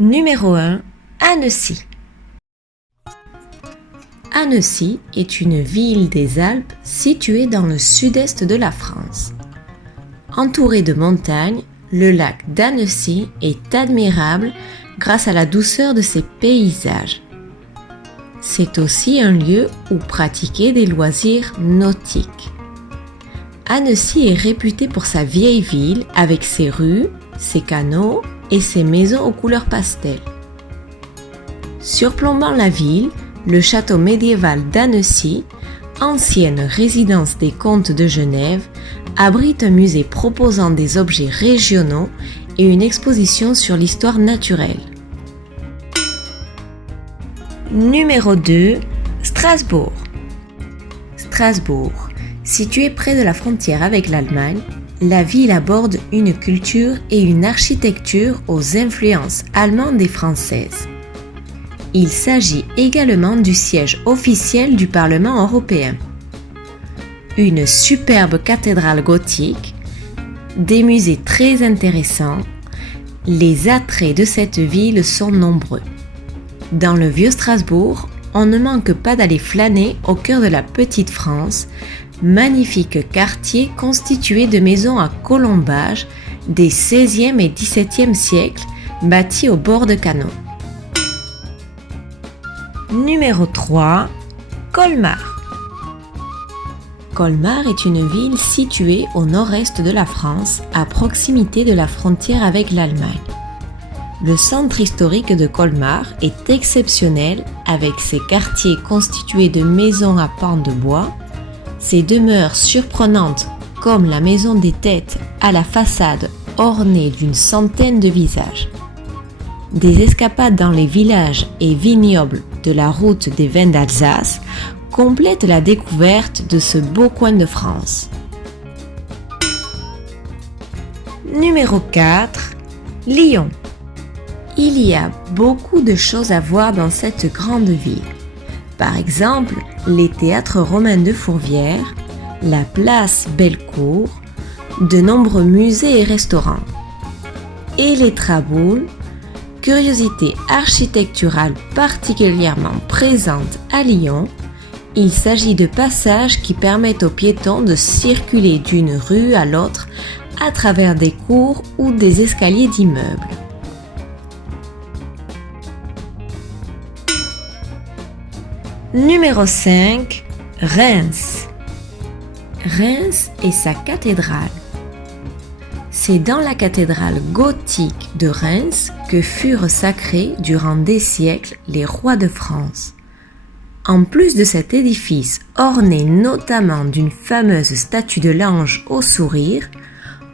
Numéro 1. Annecy. Annecy est une ville des Alpes située dans le sud-est de la France. Entouré de montagnes, le lac d'Annecy est admirable grâce à la douceur de ses paysages. C'est aussi un lieu où pratiquer des loisirs nautiques. Annecy est réputée pour sa vieille ville avec ses rues, ses canaux et ses maisons aux couleurs pastel. Surplombant la ville, le château médiéval d'Annecy, ancienne résidence des comtes de Genève, abrite un musée proposant des objets régionaux et une exposition sur l'histoire naturelle. Numéro 2. Strasbourg. Strasbourg, située près de la frontière avec l'Allemagne, la ville aborde une culture et une architecture aux influences allemandes et françaises. Il s'agit également du siège officiel du Parlement européen. Une superbe cathédrale gothique, des musées très intéressants, les attraits de cette ville sont nombreux. Dans le vieux Strasbourg, on ne manque pas d'aller flâner au cœur de la petite France, magnifique quartier constitué de maisons à colombages des XVIe et XVIIe siècles bâties au bord de canaux. Numéro 3. Colmar. Colmar est une ville située au nord-est de la France, à proximité de la frontière avec l'Allemagne. Le centre historique de Colmar est exceptionnel avec ses quartiers constitués de maisons à pans de bois, ses demeures surprenantes comme la maison des Têtes à la façade ornée d'une centaine de visages. Des escapades dans les villages et vignobles de la route des vins d'Alsace complètent la découverte de ce beau coin de France. Numéro 4. Lyon. Il y a beaucoup de choses à voir dans cette grande ville. Par exemple, les théâtres romains de Fourvière, la place Bellecour, de nombreux musées et restaurants. Et les Traboules, curiosité architecturale particulièrement présente à Lyon, il s'agit de passages qui permettent aux piétons de circuler d'une rue à l'autre à travers des cours ou des escaliers d'immeubles. Numéro 5. Reims. Reims et sa cathédrale. C'est dans la cathédrale gothique de Reims que furent sacrés durant des siècles les rois de France. En plus de cet édifice orné notamment d'une fameuse statue de l'ange au sourire,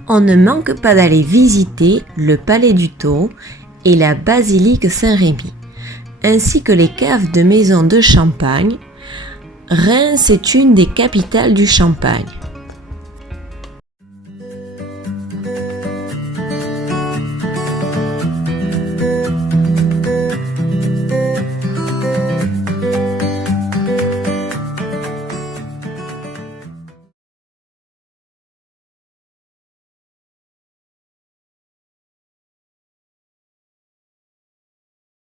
on ne manque pas d'aller visiter le palais du Thau et la basilique Saint-Rémy, ainsi que les caves de maisons de champagne. Reims est une des capitales du champagne.